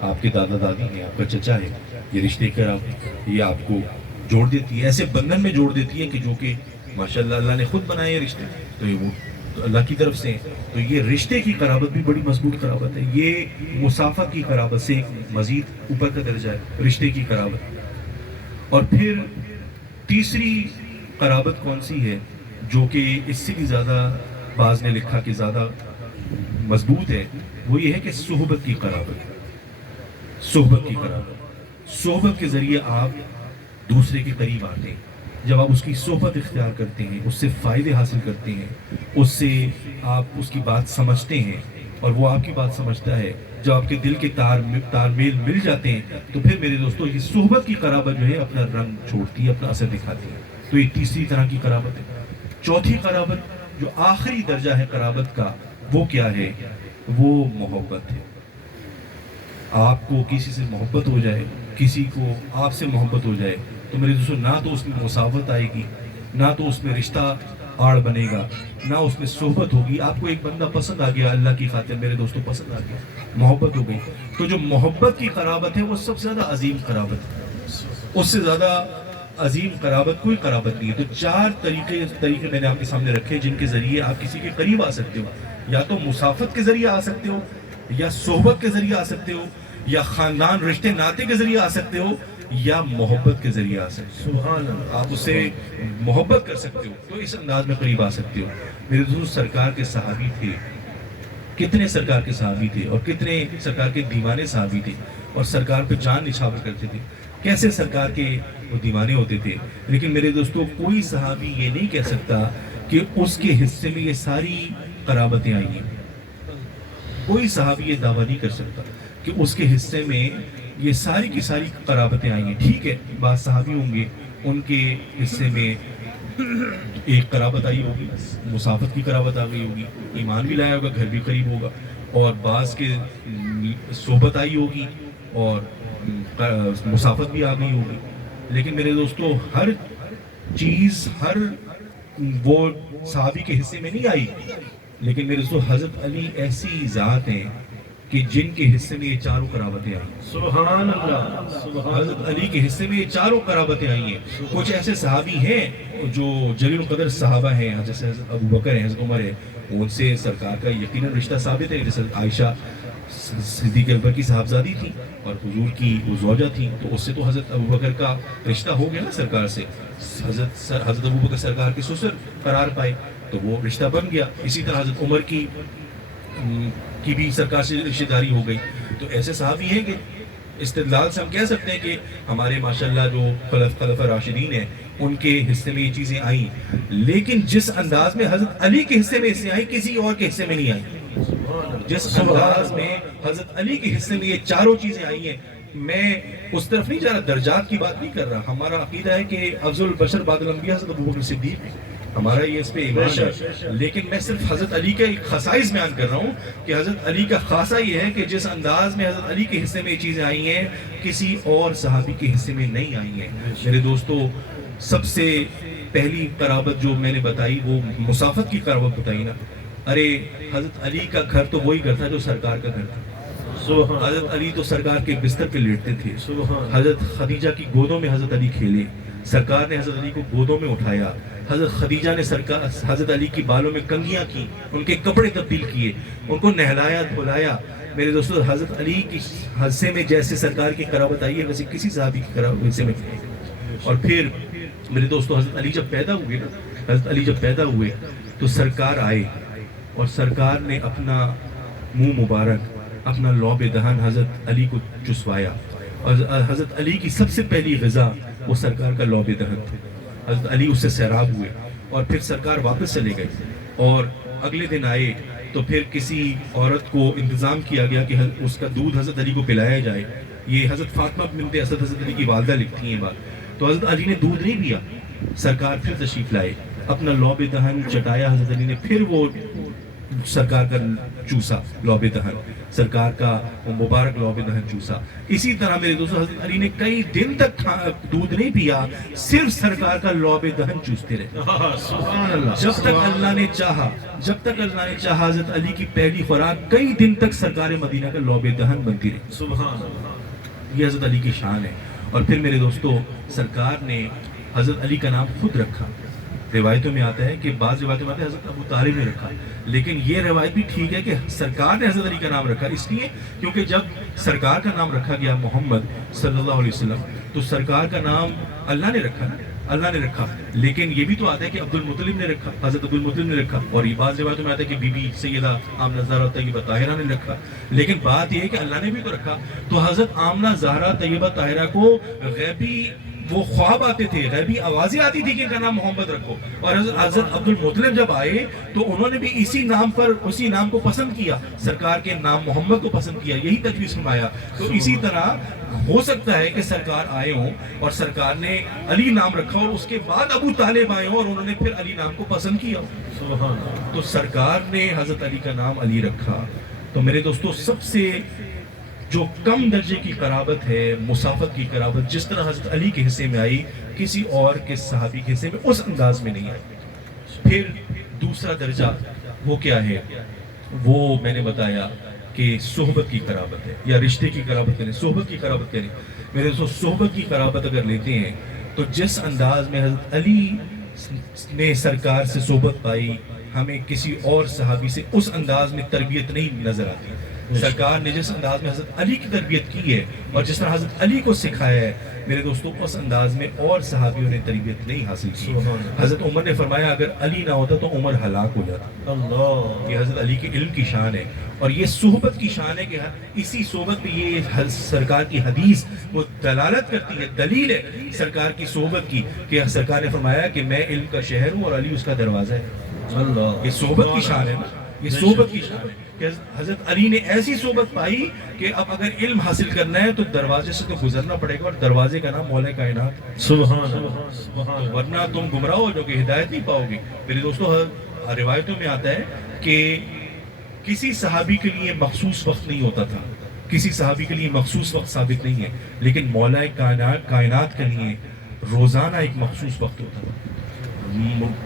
آپ کے دادا دادی ہیں، آپ کا چچا ہے، یہ رشتے یہ آپ کو جوڑ دیتی ہے، ایسے بندھن میں جوڑ دیتی ہے کہ جو کہ ماشاءاللہ اللہ نے خود بنائے ہیں رشتے، تو یہ وہ تو اللہ کی طرف سے ہیں۔ تو یہ رشتے کی قرابت بھی بڑی مضبوط قرابت ہے، یہ مسافت کی قرابت سے مزید اوپر کا درجہ ہے، رشتے کی قرابت۔ اور پھر تیسری قرابت کون سی ہے جو کہ اس سے بھی زیادہ بعض نے لکھا کہ زیادہ مضبوط ہے، وہ یہ ہے کہ صحبت کی قرابت، صحبت کی قرابت، صحبت کے ذریعے آپ دوسرے کے قریب آتے ہیں، جب آپ اس کی صحبت اختیار کرتے ہیں، اس سے فائدے حاصل کرتے ہیں، اس سے آپ اس کی بات سمجھتے ہیں اور وہ آپ کی بات سمجھتا ہے، جب آپ کے دل کے تار میل مل جاتے ہیں، تو پھر میرے دوستو یہ صحبت کی قرابت جو ہے اپنا رنگ چھوڑتی ہے، اپنا اثر دکھاتی ہے۔ تو یہ تیسری طرح کی قرابت ہے۔ چوتھی قرابت جو آخری درجہ ہے قرابت کا، وہ کیا ہے؟ وہ محبت ہے۔ آپ کو کسی سے محبت ہو جائے، کسی کو آپ سے محبت ہو جائے، تو میرے دوستو نہ تو اس میں مساوت آئے گی، نہ تو اس میں رشتہ آڑ بنے گا، نہ اس میں صحبت ہوگی۔ آپ کو ایک بندہ پسند آ گیا اللہ کی خاطر، میرے دوستو پسند آ گیا، محبت ہو گئی، تو جو محبت کی قرابت ہے وہ سب سے زیادہ عظیم قرابت ہے، اس سے زیادہ عظیم قرابت کوئی قرابت نہیں ہے۔ تو چار طریقے میں نے آپ کے سامنے رکھے جن کے ذریعے آپ کسی کے قریب آ سکتے ہو، یا تو مسافت کے ذریعے آ سکتے ہو، یا صحبت کے ذریعے آ سکتے ہو، یا خاندان رشتے ناطے کے ذریعے آ سکتے ہو، یا محبت کے ذریعے آ سکتے ہو۔ سبحان اللہ، آپ اسے محبت کر سکتے ہو تو اس انداز میں قریب آ سکتے ہو۔ میرے دوست سرکار کے صحابی تھے، کتنے سرکار کے صحابی تھے اور کتنے سرکار کے دیوانے صحابی تھے، اور سرکار پہ جان نچھاور کرتے تھے، کیسے سرکار کے وہ دیوانے ہوتے تھے۔ لیکن میرے دوستو کوئی صحابی یہ نہیں کہہ سکتا کہ اس کے حصے میں یہ ساری قرابتیں آئی ہیں، کوئی صحابی یہ دعویٰ نہیں کر سکتا کہ اس کے حصے میں یہ ساری کی ساری قرابتیں آئی ہیں۔ ٹھیک ہے، بعض صحابی ہوں گے ان کے حصے میں ایک قرابت آئی ہوگی، مسافت کی قرابت آ گئی ہوگی، ایمان بھی لایا ہوگا، گھر بھی قریب ہوگا، اور بعض کے صحبت آئی ہوگی اور مسافت بھی آ گئی ہوگی۔ لیکن میرے دوستو ہر چیز ہر وہ صحابی کے حصے میں نہیں آئی، لیکن میرے دوستو حضرت علی ایسی ذات ہیں کہ جن کے حصے میں یہ چاروں قرابتیں آئی۔ سبحان اللہ، حضرت علی کے حصے میں یہ چاروں قرابتیں آئی ہیں۔ کچھ ایسے صحابی ہیں جو جلیل القدر صحابہ ہیں، جیسے حضرت ابو بکر ہیں، حضرت عمر ہیں، ان سے سرکار کا یقیناً رشتہ ثابت ہے، جیسے عائشہ صدیق اکبر کی صاحبزادی تھی اور حضور کی وہ زوجہ تھی، تو اس سے تو حضرت ابو بکر کا رشتہ ہو گیا نا سرکار سے، حضرت ابو بکر سرکار کے سسر قرار پائے تو وہ رشتہ بن گیا۔ اسی طرح حضرت عمر کی بھی سرکار سے رشتہ داری ہو گئی۔ تو ایسے صحابی ہیں کہ استدلال سے ہم کہہ سکتے ہیں کہ ہمارے ماشاءاللہ جو خلفاء راشدین ہیں ان کے حصے میں یہ چیزیں آئیں، لیکن جس انداز میں حضرت علی کے حصے میں اسے آئیں کسی اور کے حصے میں نہیں آئیں۔ جس انداز میں حضرت علی کے حصے میں یہ چاروں چیزیں آئی ہیں، میں اس طرف نہیں جا رہا، درجات کی بات نہیں کر رہا، ہمارا عقیدہ ہے کہ افضل البشر بعد الانبیاء حضرت ابوبکر صدیق ہے، ہمارا یہ اس پہ ایمان ہے، لیکن میں صرف حضرت علی کا ایک خصائص بیان کر رہا ہوں کہ حضرت علی کا خاصہ یہ ہے کہ جس انداز میں حضرت علی کے حصے میں یہ چیزیں آئی ہیں کسی اور صحابی کے حصے میں نہیں آئی ہیں۔ میرے دوستو سب سے پہلی قرابت جو میں نے بتائی وہ مسافت کی قرابت بتائی نا، ارے حضرت علی کا گھر تو وہی گھر تھا جو سرکار کا گھر تھا۔ حضرت علی تو سرکار کے بستر پہ لیٹتے تھے، حضرت خدیجہ کی گودوں میں حضرت علی کھیلے، سرکار نے حضرت علی کو گودوں میں اٹھایا، حضرت خدیجہ نے حضرت علی کی بالوں میں کنگھیاں کی، ان کے کپڑے تبدیل کیے، ان کو نہلایا دھلایا۔ میرے دوستو حضرت علی کی حصے میں جیسے سرکار کی قرابت آئی ہے ویسے کسی صحابی کی قرابت حصے میں نہیں۔ اور پھر میرے دوستو حضرت علی جب پیدا ہوئے نا، حضرت علی جب پیدا ہوئے تو سرکار آئے اور سرکار نے اپنا منہ مبارک، اپنا لعب دہن حضرت علی کو چسوایا، اور حضرت علی کی سب سے پہلی غذا وہ سرکار کا لعب دہن تھا۔ حضرت علی اس سے سیراب ہوئے اور پھر سرکار واپس چلے گئے، اور اگلے دن آئے تو پھر کسی عورت کو انتظام کیا گیا کہ اس کا دودھ حضرت علی کو پلایا جائے۔ یہ حضرت فاطمہ بنت اسد حضرت علی کی والدہ لکھتی ہیں بات۔ تو حضرت علی نے دودھ نہیں پیا، سرکار پھر تشریف لائے، اپنا لعب دہن چٹایا حضرت علی نے، پھر وہ سرکار کا چوسا لعب دہن، سرکار کا مبارک لعب دہن چوسا. اسی طرح میرے دوستو حضرت علی نے کئی دن تک دودھ نہیں پیا، صرف سرکار کا لعب دہن چوستے رہے. سبحان اللہ. جب تک اللہ نے چاہا حضرت علی کی پہلی خوراک کئی دن تک سرکار مدینہ کا لعب دہن بنتی رہی. سبحان اللہ. یہ حضرت علی کی شان ہے. اور پھر میرے دوستو سرکار نے حضرت علی کا نام خود رکھا. روایتوں میں آتا ہے کہ بعض روایتوں میں آتا ہے حضرت ابو طالب نے رکھا، لیکن یہ روایت بھی ٹھیک ہے کہ سرکار نے حضرت علی کا نام رکھا. اس لیے کیونکہ جب سرکار کا نام رکھا گیا محمد صلی اللہ علیہ وسلم تو سرکار کا نام اللہ نے رکھا نا، اللہ نے رکھا. لیکن یہ بھی تو آتا ہے کہ عبد المطلب نے رکھا، حضرت عبد المطلب نے رکھا. اور یہ بعض روایتوں میں آتا ہے کہ بی بی سیدہ آمنہ زہرا طیبہ طاہرہ نے رکھا. لیکن بات یہ ہے کہ اللہ نے بھی تو رکھا. تو حضرت آمنہ زہرا طیبہ طاہرہ کو غیبی وہ خواب آتے تھے، غیبی آوازیں آتی تھی کہ ان کا نام محمد رکھو. اور حضرت عبد المطلب جب آئے تو انہوں نے بھی اسی نام کو پسند کیا، سرکار کے نام محمد کو پسند کیا، یہی تجویز فرمایا. تو اسی طرح ہو سکتا ہے کہ سرکار آئے ہوں اور سرکار نے علی نام رکھا اور اس کے بعد ابو طالب آئے ہوں اور انہوں نے پھر علی نام کو پسند کیا. تو سرکار نے حضرت علی کا نام علی رکھا. تو میرے دوستو سب سے جو کم درجے کی قرابت ہے، مسافت کی قرابت، جس طرح حضرت علی کے حصے میں آئی کسی اور کے صحابی کے حصے میں اس انداز میں نہیں آئی. پھر دوسرا درجہ وہ کیا ہے؟ وہ میں نے بتایا کہ صحبت کی قرابت ہے یا رشتے کی قرابت کریں، صحبت کی قرابت کریں. میرے دوستو صحبت کی قرابت اگر لیتے ہیں تو جس انداز میں حضرت علی نے سرکار سے صحبت پائی ہمیں کسی اور صحابی سے اس انداز میں تربیت نہیں نظر آتی. سرکار نے جس انداز میں حضرت علی کی تربیت کی ہے اور جس طرح حضرت علی کو سکھایا ہے میرے دوستوں اس انداز میں اور صحابیوں نے تربیت نہیں حاصل کی. حضرت عمر نے فرمایا اگر علی نہ ہوتا تو عمر ہلاک ہو جاتا. یہ حضرت علی کے علم کی شان ہے اور یہ صحبت کی شان ہے کہ اسی صحبت پہ یہ سرکار کی حدیث وہ دلالت کرتی ہے، دلیل ہے سرکار کی صحبت کی کہ سرکار نے فرمایا کہ میں علم کا شہر ہوں اور علی اس کا دروازہ ہے. یہ صحبت کی شان ہے نا، یہ صحبت کی شان ہے کہ حضرت علی نے ایسی صحبت پائی کہ اب اگر علم حاصل کرنا ہے تو دروازے سے تو گزرنا پڑے گا اور دروازے کا نام مولا کائنات. سبحان اللہ. ورنہ تم گمراہ ہو جو کہ ہدایت نہیں پاؤ گے. میرے دوستو روایتوں میں آتا ہے کہ کسی صحابی کے لیے مخصوص وقت نہیں ہوتا تھا، کسی صحابی کے لیے مخصوص وقت ثابت نہیں ہے، لیکن مولا کائنات کے لیے روزانہ ایک مخصوص وقت ہوتا تھا.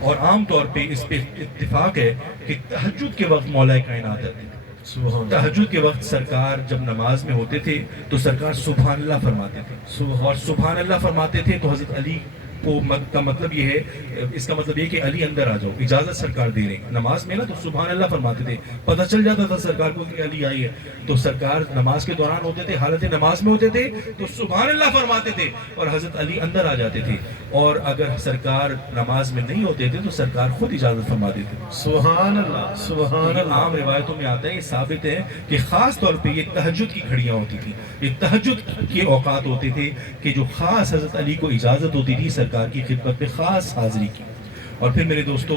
اور عام طور پہ اس پہ اتفاق ہے کہ تہجد کے وقت مولا کائنات آتے تھے. تہجد کے وقت سرکار جب نماز میں ہوتے تھے تو سرکار سبحان اللہ فرماتے تھے اور سبحان اللہ فرماتے تھے تو حضرت علی کو کا مطلب یہ ہے، اس کا مطلب یہ کہ علی اندر آ جاؤ، اجازت سرکار دے رہے ہیں. نماز میں نا تو سبحان اللہ فرماتے تھے، پتہ چل جاتا تھا سرکار کو کہ علی آئی ہے. تو سرکار نماز کے دوران ہوتے تھے، حالت نماز میں ہوتے تھے تو سبحان اللہ فرماتے تھے اور حضرت علی اندر آ جاتے تھے. اور اگر سرکار نماز میں نہیں ہوتے تھے تو سرکار خود اجازت فرما دیتے تھے. سبحان اللہ. سبحان اللہ. عام روایتوں میں آتا ہے، یہ ثابت ہے کہ خاص طور پہ یہ تہجد کی گھڑیاں ہوتی تھی، یہ تہجد کے اوقات ہوتے تھے کہ جو خاص حضرت علی کو اجازت ہوتی تھی سرکار کی خدمت میں خاص حاضری کی. اور پھر میرے دوستو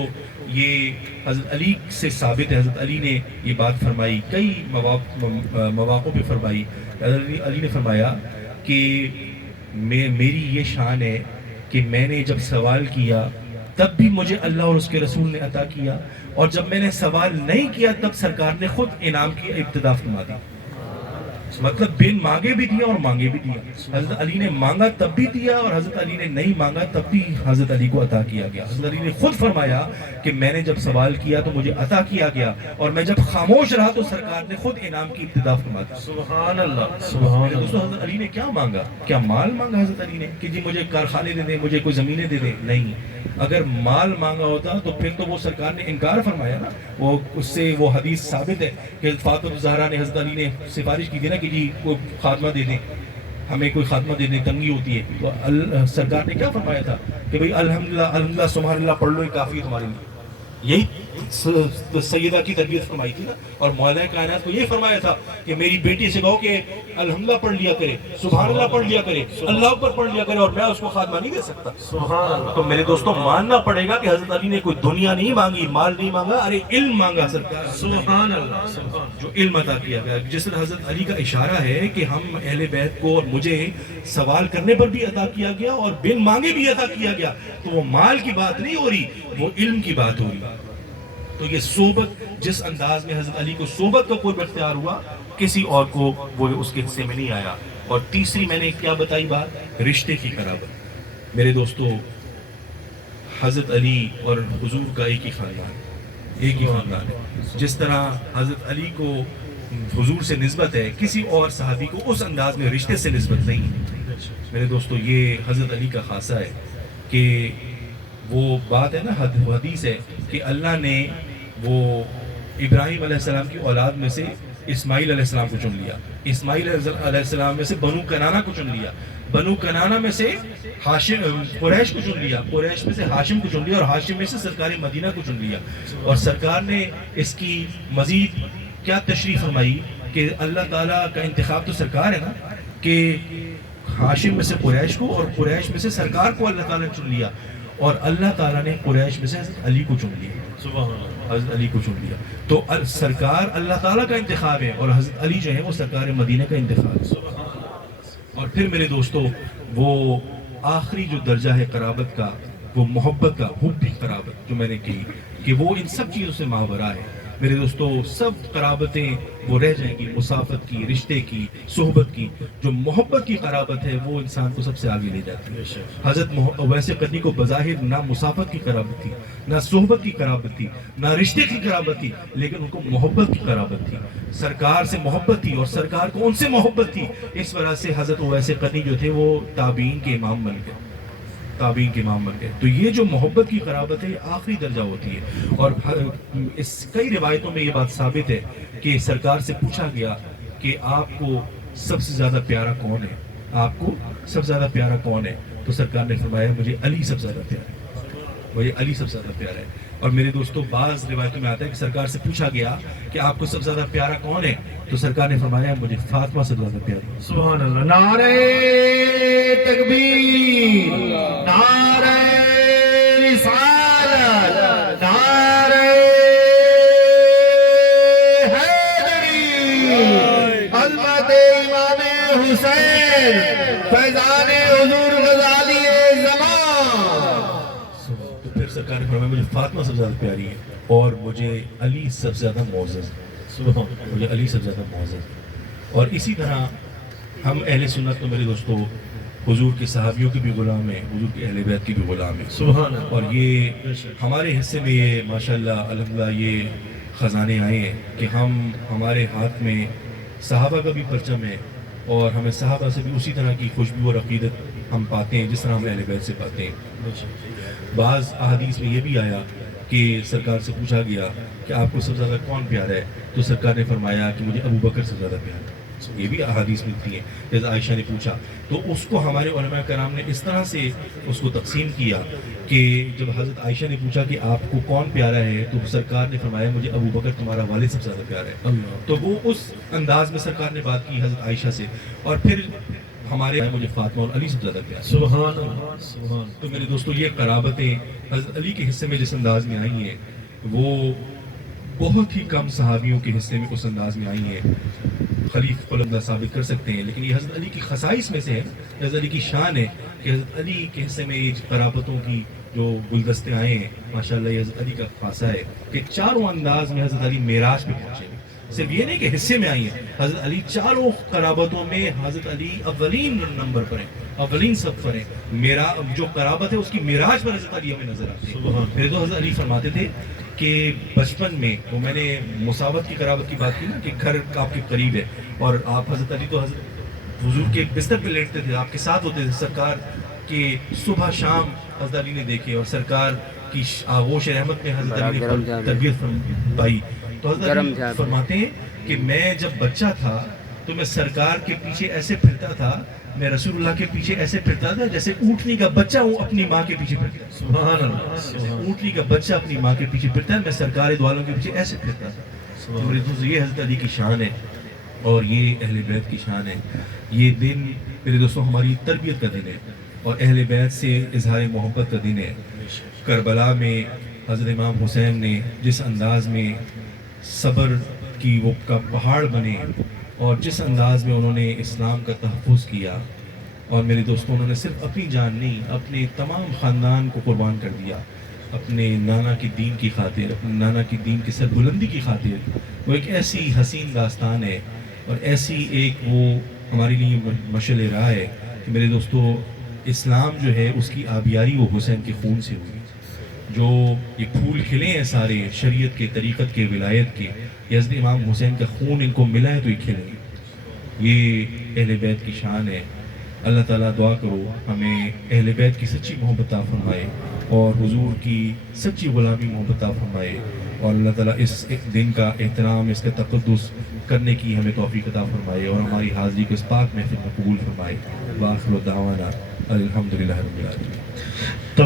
یہ حضرت علی سے ثابت ہے، حضرت علی نے یہ بات فرمائی، کئی مواقع پہ فرمائی. حضرت علی نے فرمایا کہ میری یہ شان ہے کہ میں نے جب سوال کیا تب بھی مجھے اللہ اور اس کے رسول نے عطا کیا، اور جب میں نے سوال نہیں کیا تب سرکار نے خود انعام کی ابتدا فرما دی. مطلب بن مانگے بھی دیا اور مانگے بھی دیا. حضرت علی نے مانگا تب بھی دیا اور حضرت علی نے نہیں مانگا تب بھی حضرت علی کو عطا کیا گیا. حضرت علی نے خود فرمایا کہ میں نے جب سوال کیا تو مجھے عطا کیا گیا اور میں جب خاموش رہا تو سرکار نے خود انعام کی ابتدا فرما دی. سبحان اللہ. سبحان اللہ. دوستو حضرت علی نے کیا مانگا؟ کیا مال مانگا حضرت علی نے کہ جی مجھے کارخانے دے دیں، مجھے کوئی زمینیں دے دیں؟ نہیں. اگر مال مانگا ہوتا تو پھر تو وہ سرکار نے انکار فرمایا نا. وہ اس سے وہ حدیث ثابت ہے کہ فاطمہ زہرا نے حضرت علی نے سفارش کی تھی نا کہ جی کوئی خاتمہ دے دیں، ہمیں کوئی خاتمہ دے دیں، تنگی ہوتی ہے. تو سرکار نے کیا فرمایا تھا کہ بھئی الحمدللہ سبحان اللہ پڑھ لو، یہ کافی ہے تمہارے لیے. یہی سیدہ کی تربیت فرمائی تھی نا. اور مولا کائنات کو یہ فرمایا تھا کہ میری بیٹی سے کہو کہ الحمدللہ پڑھ لیا کرے، سبحان اللہ پڑھ لیا کرے، اللہ اکبر پڑھ لیا کرے، اور میں اس کو خاتمہ نہیں دے سکتا. سبحان اللہ. تو میرے دوستوں ماننا پڑے گا کہ حضرت علی نے کوئی دنیا نہیں مانگی، مال نہیں مانگا، ارے علم مانگا سرکار. سبحان اللہ. سبحان. جو علم عطا کیا گیا. جس طرح حضرت علی کا اشارہ ہے کہ ہم اہل بیت کو اور مجھے سوال کرنے پر بھی عطا کیا گیا اور بن مانگے بھی عطا کیا گیا. تو وہ مال کی بات نہیں ہو رہی، وہ علم کی بات ہو رہی. تو یہ صحبت جس انداز میں حضرت علی کو صحبت کا قرب اختیار ہوا کسی اور کو وہ اس کے حصے میں نہیں آیا. اور تیسری میں نے کیا بتائی بات؟ رشتے کی قرابت. میرے دوستو حضرت علی اور حضور کا ایک ہی خاندان ہے. جس طرح حضرت علی کو حضور سے نسبت ہے کسی اور صحابی کو اس انداز میں رشتے سے نسبت نہیں ہے. میرے دوستو یہ حضرت علی کا خاصہ ہے کہ وہ بات ہے نا حدیث ہے کہ اللہ نے وہ ابراہیم علیہ السلام کی اولاد میں سے اسماعیل علیہ السلام کو چن لیا, اسماعیل علیہ السلام میں سے بنو کنانہ کو چن لیا, بنو کنانہ میں سے قریش کو چن لیا, قریش میں سے ہاشم کو چن لیا, اور ہاشم میں سے سرکار مدینہ کو چن لیا. اور سرکار نے اس کی مزید کیا تشریف فرمائی کہ اللہ تعالیٰ کا انتخاب تو سرکار ہے نا, کہ ہاشم میں سے قریش کو اور قریش میں سے سرکار کو اللہ تعالیٰ نے چن لیا, اور اللہ تعالیٰ نے قریش میں سے حضرت علی کو چن لیا. سبحان اللہ. حضرت علی کو چن لیا. تو سرکار اللہ تعالیٰ کا انتخاب ہے اور حضرت علی جو ہے وہ سرکار مدینہ کا انتخاب ہے. اور پھر میرے دوستو وہ آخری جو درجہ ہے قرابت کا, وہ محبت کا, حب قرابت جو میں نے کہی کہ وہ ان سب چیزوں سے ماورا ہے. میرے دوستو سب قرابتیں وہ رہ جائیں گی, مسافت کی, رشتے کی, صحبت کی. جو محبت کی قرابت ہے وہ انسان کو سب سے آگے لے جاتی ہے. حضرت ویسے قرنی کو بظاہر نہ مسافت کی قرابت تھی, نہ صحبت کی قرابت تھی, نہ رشتے کی قرابت تھی, لیکن ان کو محبت کی قرابت تھی. سرکار سے محبت تھی اور سرکار کو ان سے محبت تھی. اس وجہ سے حضرت ویسے قرنی جو تھے وہ تابعین کے امام بن گئے, تابعین کے امام بن گئے. تو یہ جو محبت کی قرابت ہے یہ آخری درجہ ہوتی ہے. اور اس کئی روایتوں میں یہ بات ثابت ہے کہ سرکار سے پوچھا گیا کہ آپ کو سب سے زیادہ پیارا کون ہے, آپ کو سب سے زیادہ پیارا کون ہے؟ تو سرکار نے فرمایا مجھے علی سب سے زیادہ پیارا ہے, مجھے علی سب سے زیادہ پیارا ہے. اور میرے دوستو بعض روایتوں میں آتا ہے کہ سرکار سے پوچھا گیا کہ آپ کو سب سے زیادہ پیارا کون ہے, تو سرکار نے فرمایا مجھے فاطمہ سب سے زیادہ پیاری ہے. سبحان اللہ. نعرہ تکبیر, نعرہ رسالت, نعرہ حیدری, عظمت امام حسین, فیضان حضور غزالی زمان. تو پھر سرکار نے فرمایا مجھے فاطمہ سب سے زیادہ پیاری ہے اور مجھے علی سب سے زیادہ معزز ہے, مجھے علی سب سے زیادہ معزز ہے. اور اسی طرح ہم اہل سنت تو میرے دوستو حضور کے صحابیوں کے بھی غلام ہیں, حضور کے اہل بیت کے بھی غلام ہیں. سبحان اللہ. اور یہ ہمارے حصے میں یہ ماشاءاللہ الحمدللہ یہ خزانے آئے ہیں کہ ہمارے ہاتھ میں صحابہ کا بھی پرچم ہے, اور ہمیں صحابہ سے بھی اسی طرح کی خوشبو اور عقیدت ہم پاتے ہیں جس طرح ہم اہل بیت سے پاتے ہیں. بعض احادیث میں یہ بھی آیا کہ سرکار سے پوچھا گیا کہ آپ کو سب سے زیادہ کون پیارا ہے, تو سرکار نے فرمایا کہ مجھے ابو بکر سے زیادہ پیارا ہے. یہ بھی احادیث ملتی ہیں. جیسے عائشہ نے پوچھا تو اس کو ہمارے علماء کرام نے اس طرح سے اس کو تقسیم کیا کہ جب حضرت عائشہ نے پوچھا کہ آپ کو کون پیارا ہے, تو سرکار نے فرمایا مجھے ابو بکر تمہارا والد سب سے زیادہ پیارا ہے. تو وہ اس انداز میں سرکار نے بات کی حضرت عائشہ سے. اور پھر ہمارے مجھے فاطمہ اور علی سب سے زیادہ پیارا ہے. سبحان اللہ. سبحان. تو میرے دوستو یہ قرابتیں حضرت علی کے حصے میں جس انداز میں آئی ہیں وہ بہت ہی کم صحابیوں کے حصے میں اس انداز میں آئی ہیں. خلیف قلندہ ثابت کر سکتے ہیں, لیکن یہ حضرت علی کی خصائص میں سے ہے, حضرت علی کی شان ہے کہ حضرت علی کے حصے میں یہ قرابتوں کی جو گلدستے آئے ہیں ماشاءاللہ یہ حضرت علی کا خاصہ ہے کہ چاروں انداز میں حضرت علی معراج پہ پہنچے. صرف یہ نہیں کہ حصے میں آئی ہیں, حضرت علی چاروں قرابتوں میں حضرت علی اولین نمبر پر ہیں, اولین صف پر ہیں. میرا جو قرابت ہے اس کی معراج پر حضرت علی ہمیں نظر آتے ہیں. میرے تو حضرت علی فرماتے تھے کہ بچپن میں وہ میں نے مساوت کی قرابت کی بات کی نا کہ گھر آپ کے قریب ہے, اور آپ حضرت علی تو حضرت حضور کے بستر پہ لیٹتے تھے, آپ کے ساتھ ہوتے تھے. سرکار کے صبح شام حضرت علی نے دیکھے اور سرکار کی آغوش رحمت میں حضرت علی نے تربیت پائی. تو حضرت علی فرماتے ہیں کہ میں جب بچہ تھا تو میں سرکار کے پیچھے ایسے پھرتا تھا, میں رسول اللہ کے پیچھے ایسے پھرتا تھا جیسے اونٹنی کا بچہ ہوں اپنی ماں کے پیچھے پھرتا. سبحان اللہ. اونٹنی کا بچہ اپنی ماں کے پیچھے پھرتا ہے, میں سرکار دو عالم کے پیچھے ایسے پھرتا تھا. میرے دوست یہ حضرت علی کی شان ہے اور یہ اہل بیت کی شان ہے. یہ دن میرے دوستوں ہماری تربیت کا دن ہے اور اہل بیت سے اظہار محبت کا دن ہے. کربلا میں حضرت امام حسین نے جس انداز میں صبر کی وہ کا پہاڑ بنے اور جس انداز میں انہوں نے اسلام کا تحفظ کیا, اور میرے دوستوں انہوں نے صرف اپنی جان نہیں اپنے تمام خاندان کو قربان کر دیا. اپنے نانا کی دین کی خاطر، اپنے نانا کی دین کی سربلندی کی خاطر، وہ ایک ایسی حسین داستان ہے اور ایسی ایک وہ ہمارے لیے مشعل راہ ہے کہ میرے دوستو، اسلام جو ہے اس کی آبیاری وہ حسین کے خون سے ہوئی۔ جو یہ پھول کھلے ہیں سارے شریعت کے، طریقت کے، ولایت کے، یہ حضرت امام حسین کا خون ان کو ملا ہے تو یہ کھلے ہیں۔ یہ اہل بیت کی شان ہے۔ اللہ تعالیٰ دعا کرو ہمیں اہل بیت کی سچی محبت عطا فرمائے اور حضور کی سچی غلامی محبت عطا فرمائے، اور اللہ تعالیٰ اس دن کا احترام، اس کا تقدس کرنے کی ہمیں توفیق عطا فرمائے اور ہماری حاضری کو اس پاک محفل میں قبول فرمائے۔ وآخر دعوانا الحمدللہ رب العالمین۔